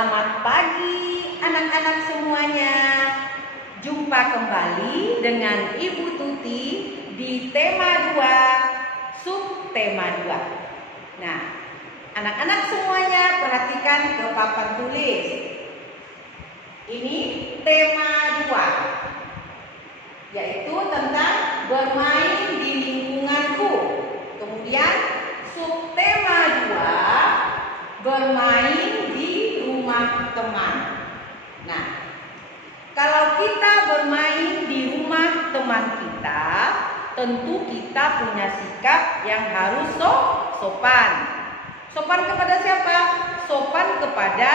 Selamat pagi anak-anak semuanya. Jumpa kembali dengan Ibu Tuti di tema 2, subtema 2. Nah, anak-anak semuanya perhatikan ke papan tulis. Ini tema 2, yaitu tentang bermain di lingkunganku. Kemudian subtema 2, bermain di rumah teman. Nah, kalau kita bermain di rumah teman kita, tentu kita punya sikap yang harus sopan. Sopan kepada siapa? Sopan kepada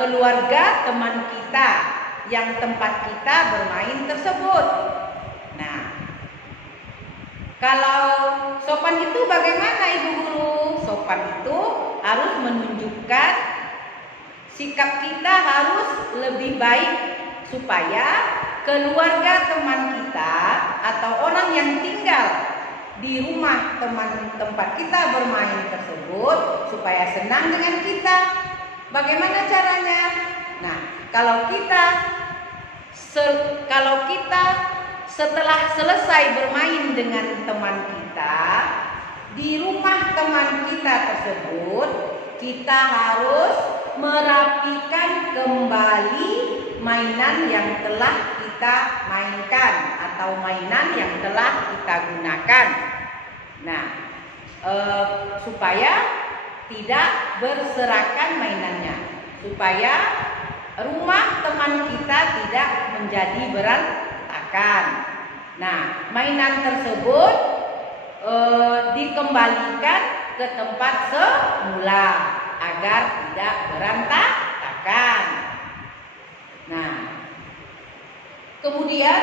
keluarga teman kita yang tempat kita bermain tersebut. Nah, kalau sopan itu bagaimana Ibu Guru? Sopan itu harus menunjukkan sikap kita harus lebih baik supaya keluarga teman kita atau orang yang tinggal di rumah teman tempat kita bermain tersebut supaya senang dengan kita. Bagaimana caranya? Nah, kalau kita setelah selesai bermain dengan teman kita di rumah teman kita tersebut, kita harus merapikan kembali mainan yang telah kita mainkan atau mainan yang telah kita gunakan. Nah, supaya tidak berserakan mainannya, supaya rumah teman kita tidak menjadi berantakan. Nah, mainan tersebut dikembalikan ke tempat semula agar tidak berantakan. Nah, kemudian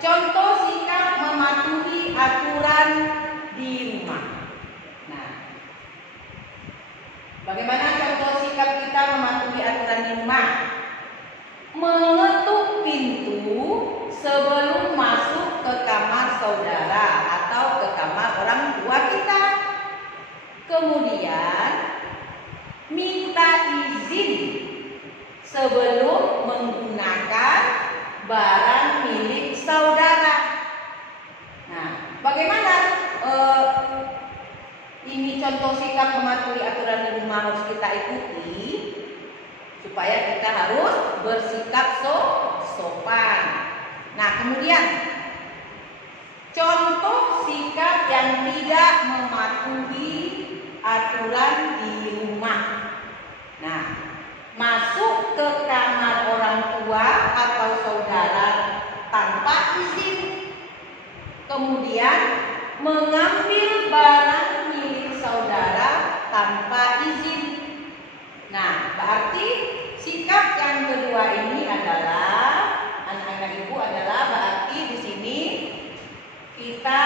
contoh sikap mematuhi aturan di rumah. Nah, bagaimana contoh sikap kita mematuhi aturan di rumah? Mengetuk pintu sebelum masuk ke kamar saudara atau ke kamar orang tua kita. Kemudian minta izin sebelum menggunakan barang milik saudara. Nah, bagaimana ini contoh sikap mematuhi aturan di rumah harus kita ikuti supaya kita harus bersikap sopan. Nah, kemudian contoh sikap yang tidak mematuhi aturan di rumah. Nah, masuk ke kamar orang tua atau saudara tanpa izin. Kemudian mengambil barang milik saudara tanpa izin. Nah, berarti sikap yang kedua ini adalah anak-anak Ibu adalah berarti di sini kita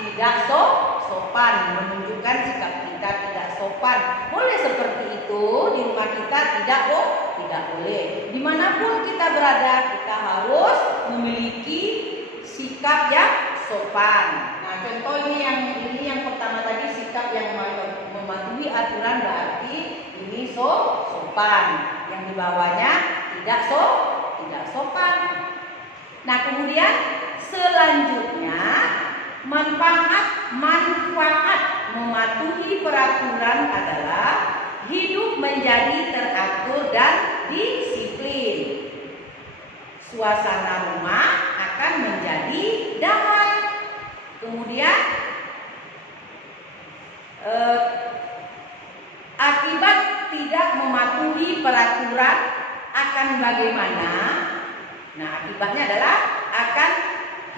tidak sopan, menunjukkan sikap kita tidak sopan. Boleh seperti itu di rumah kita, tidak boleh. Dimanapun kita berada, kita harus memiliki sikap yang sopan. Nah, contoh ini yang pertama tadi, sikap yang mematuhi aturan berarti ini sopan. Yang di bawahnya tidak sopan. Nah, kemudian selanjutnya manfaat mematuhi peraturan adalah hidup menjadi teratur dan disiplin. Suasana rumah akan menjadi damai. Kemudian akibat tidak mematuhi peraturan akan bagaimana? Nah, akibatnya adalah akan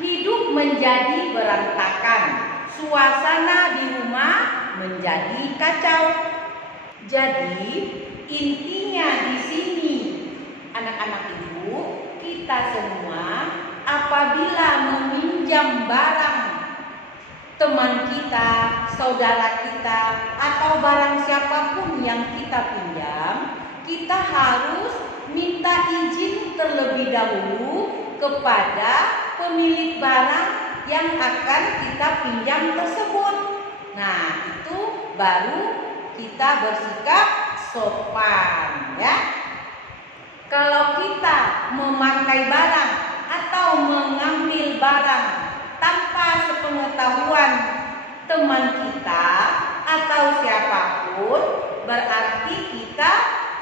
hidup menjadi berantakan, suasana di rumah menjadi kacau. Jadi intinya di sini anak-anak Ibu, kita semua apabila meminjam barang teman kita, saudara kita, atau barang siapapun yang kita pinjam, kita harus minta izin terlebih dahulu kepada pemilik barang yang akan kita pinjam tersebut. Nah, itu baru kita bersikap sopan, ya. Kalau kita memakai barang atau mengambil barang tanpa sepengetahuan teman kita atau siapapun, berarti kita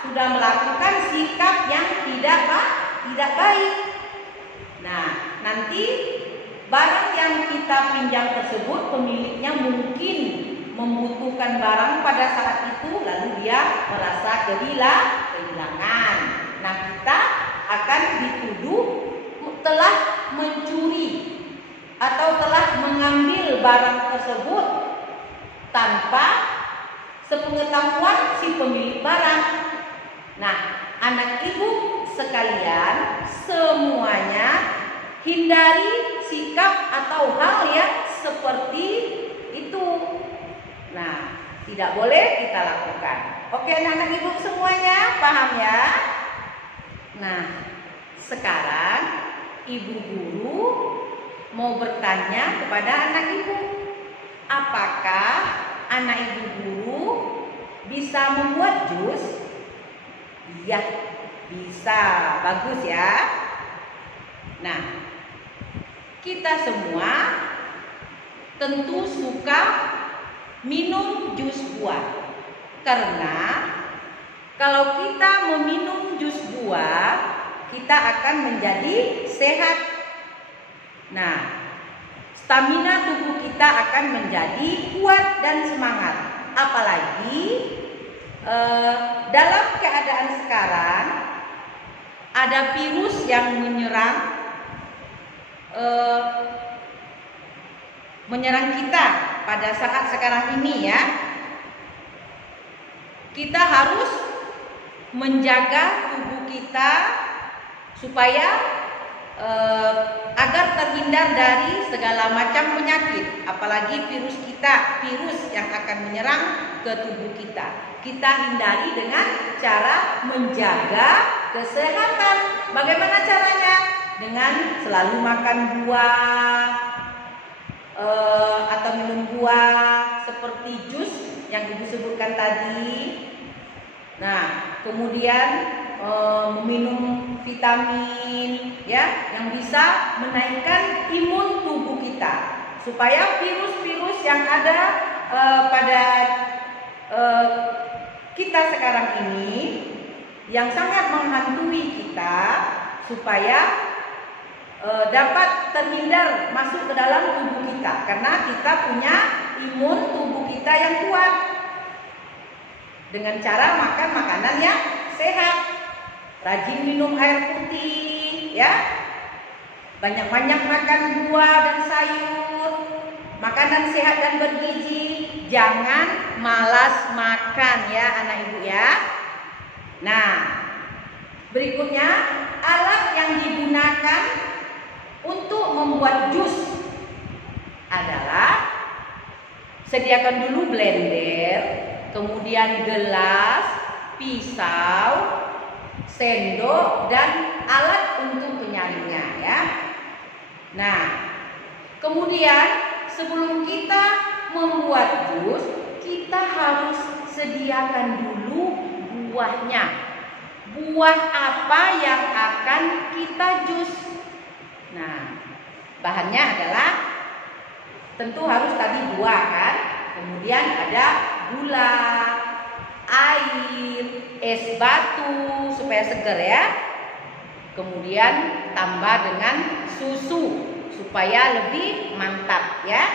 sudah melakukan sikap yang tidak baik. Nah, nanti barang yang kita pinjam tersebut pemiliknya mungkin membutuhkan barang pada saat itu, lalu dia merasa kehilangan. Nah, kita akan dituduh telah mencuri atau telah mengambil barang tersebut tanpa sepengetahuan si pemilik barang. Nah, anak ibu sekalian, semuanya hindari sikap atau hal yang seperti itu. Nah, tidak boleh kita lakukan. Oke, anak ibu semuanya paham ya? Nah, sekarang ibu guru mau bertanya kepada anak ibu, apakah anak ibu guru bisa membuat jus? Iya, bisa. Bagus ya. Nah, kita semua tentu suka minum jus buah. Karena kalau kita meminum jus buah, kita akan menjadi sehat. Nah, stamina tubuh kita akan menjadi kuat dan semangat. Apalagi dalam keadaan sekarang ada virus yang menyerang kita pada saat sekarang ini ya. Kita harus menjaga tubuh kita supaya agar terhindar dari segala macam penyakit, apalagi virus yang akan menyerang ke tubuh kita. Kita hindari dengan cara menjaga kesehatan. Bagaimana caranya? Dengan selalu makan buah atau minum buah seperti jus yang ibu sebutkan tadi. Nah, kemudian meminum vitamin ya yang bisa menaikkan imun tubuh kita supaya virus-virus yang ada pada kita sekarang ini yang sangat menghantui kita supaya dapat terhindar masuk ke dalam tubuh kita, karena kita punya imun tubuh kita yang kuat dengan cara makan makanan yang sehat. Rajin minum air putih ya, banyak-banyak makan buah dan sayur, makanan sehat dan bergizi. Jangan malas makan ya anak ibu ya. Nah, berikutnya alat yang digunakan untuk membuat jus adalah sediakan dulu blender, kemudian gelas, pisau, sendok, dan alat untuk penyaringnya ya. Nah, kemudian sebelum kita membuat jus, kita harus sediakan dulu buahnya. Buah apa yang akan kita jus? Nah, bahannya adalah tentu harus tadi buah kan. Kemudian ada gula, air, es batu supaya segar ya. Kemudian tambah dengan susu supaya lebih mantap ya,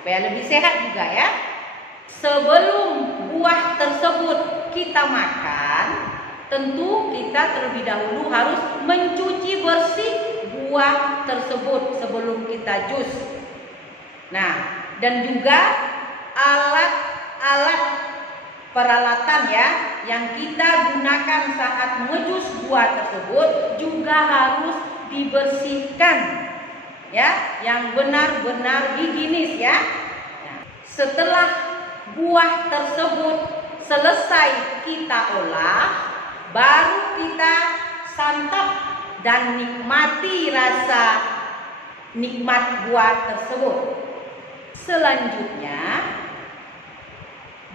supaya lebih sehat juga ya. Sebelum buah tersebut kita makan, tentu kita terlebih dahulu harus mencuci bersih buah tersebut sebelum kita jus. Nah, dan juga alat-alat peralatan ya yang kita gunakan saat ngejus buah tersebut juga harus dibersihkan ya, yang benar-benar higienis ya. Nah, setelah buah tersebut selesai kita olah, baru kita santap dan nikmati rasa nikmat buah tersebut. Selanjutnya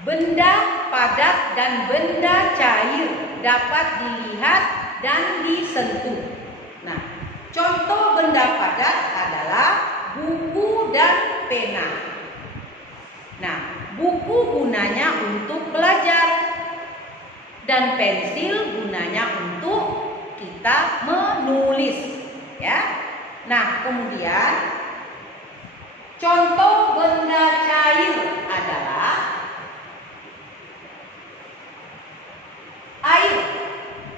benda padat dan benda cair dapat dilihat dan disentuh. Nah, contoh benda padat adalah buku dan pena. Nah, buku gunanya untuk belajar dan pensil gunanya untuk kita menulis, ya. Nah, kemudian contoh benda cair adalah air,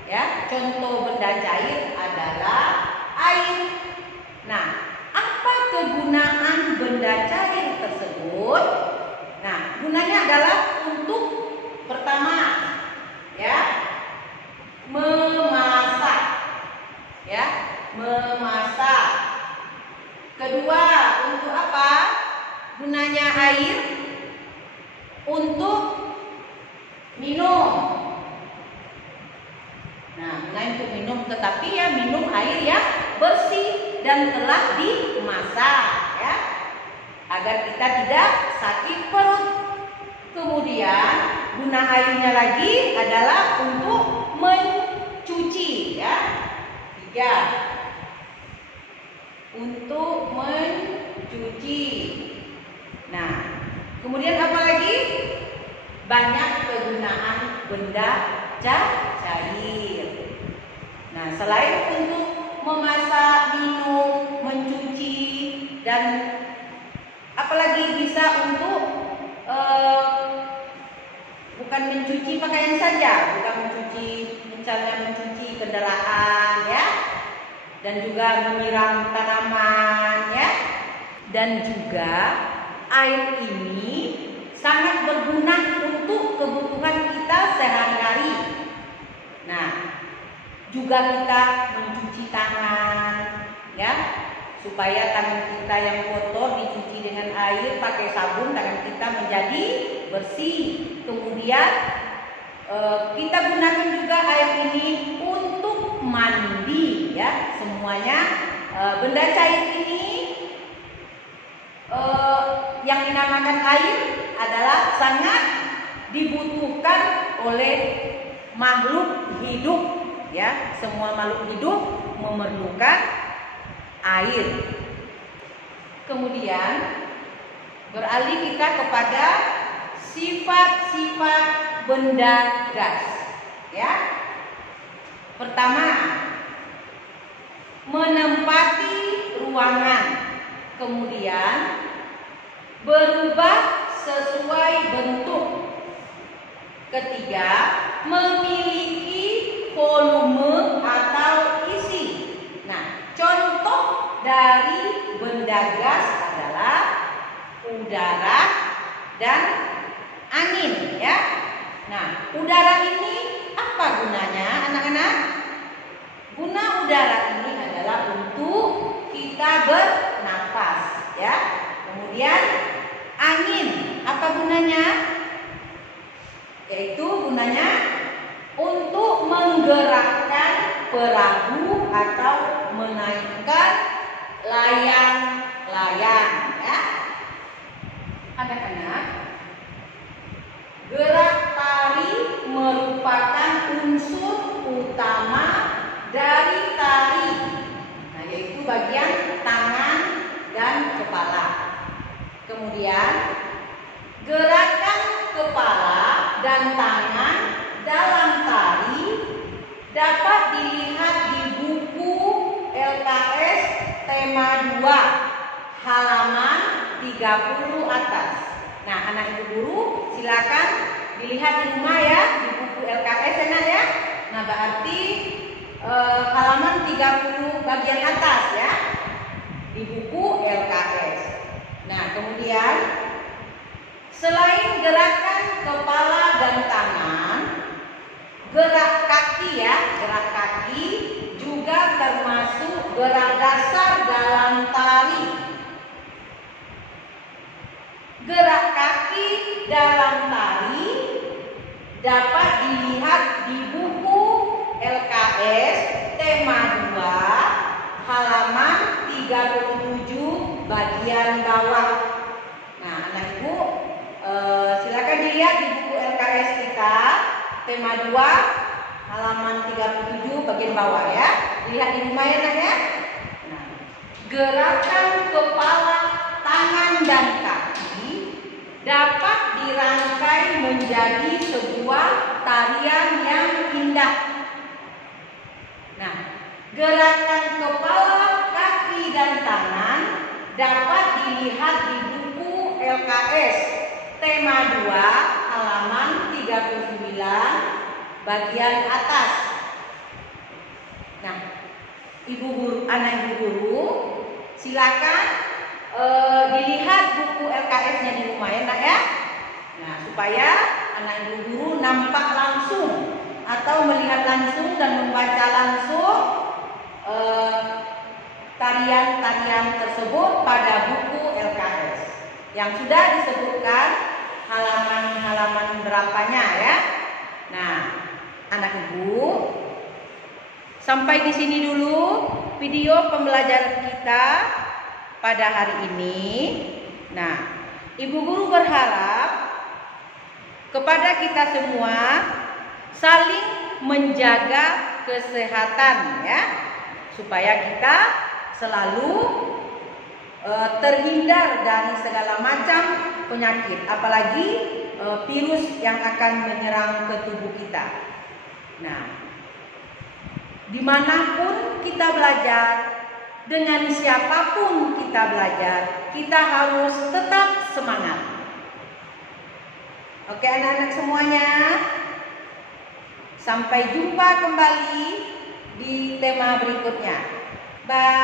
ya. Contoh benda cair adalah air. Nah, apa kegunaan benda cair tersebut? Nah, gunanya adalah untuk pertama, ya, memasak, ya, memasak. Kedua, untuk apa gunanya air? Untuk minum. Nah, gunanya untuk minum, tetapi ya minum air yang bersih dan telah dimasak, ya, agar kita tidak sakit perut. Kemudian guna airnya lagi adalah untuk mencuci, ya. 3. Untuk mencuci. Nah, kemudian apa lagi? Banyak kegunaan benda cair. Nah, selain untuk memasak, minum, mencuci, dan apalagi bisa untuk bukan mencuci pakaian saja, bukan mencuci, misalnya mencuci kendaraan, ya, dan juga menyiram tanaman, ya. Dan juga air ini sangat berguna untuk kebutuhan kita sehari-hari. Nah, juga kita mencuci tangan, ya, supaya tangan kita yang kotor dicuci dengan air pakai sabun, tangan kita menjadi bersih. Kemudian kita gunakan juga air ini untuk mandi, ya. Semuanya benda cair ini yang dinamakan air adalah sangat dibutuhkan oleh makhluk hidup, ya. Semua makhluk hidup memerlukan air. Kemudian beralih kita kepada sifat-sifat benda gas, ya. Pertama, menempati ruangan, kemudian berubah sesuai bentuk. Ketiga, memiliki volume atau isi. Nah, contoh dari benda gas adalah udara dan angin, ya. Nah, udara ini apa gunanya, anak-anak? Guna udara ini adalah untuk kita bernafas, ya. Kemudian angin apa gunanya? Yaitu gunanya untuk menggerakkan perahu atau menaikkan layang-layang, ya. Anak-anak, gerak tari merupakan unsur utama dari tari. Nah, yaitu bagian tangan dan kepala. Kemudian gerakan kepala dan tangan dalam tari dapat dilihat di buku LKS tema 2 halaman 30 atas. Nah, anak ibu guru silakan dilihat di rumah, ya, di buku LKS, enak, ya. Nah, berarti halaman 30 bagian atas, ya, di buku LKS. Nah, kemudian selain gerakan kepala dan tangan, gerak kaki, ya, gerak kaki juga termasuk gerak dasar dalam tari. Gerak kaki dalam tari dapat dilihat di buku LKS tema 2 halaman 37 bagian bawah. Nah, anak ibu silakan dilihat di buku tema 2 halaman 37 bagian bawah ya. Lihat di rumah ya, ya. Nah, gerakan kepala, tangan dan kaki dapat dirangkai menjadi sebuah tarian yang indah. Nah, gerakan kepala, kaki dan tangan dapat dilihat di buku LKS tema 2 halaman 39 bagian atas. Nah, ibu guru, anak ibu guru, silakan dilihat buku LKS-nya di rumah ya, Nak ya. Nah, supaya anak ibu guru nampak langsung atau melihat langsung dan membaca langsung tarian-tarian tersebut pada buku LKS yang sudah disebutkan halaman-halaman berapanya ya. Nah, anak ibu, sampai di sini dulu video pembelajaran kita pada hari ini. Nah, ibu guru berharap kepada kita semua saling menjaga kesehatan ya, supaya kita selalu terhindar dari segala macam penyakit, apalagi virus yang akan menyerang ke tubuh kita. Nah, dimanapun kita belajar, dengan siapapun kita belajar, kita harus tetap semangat. Oke anak-anak semuanya, sampai jumpa kembali di tema berikutnya. Bye.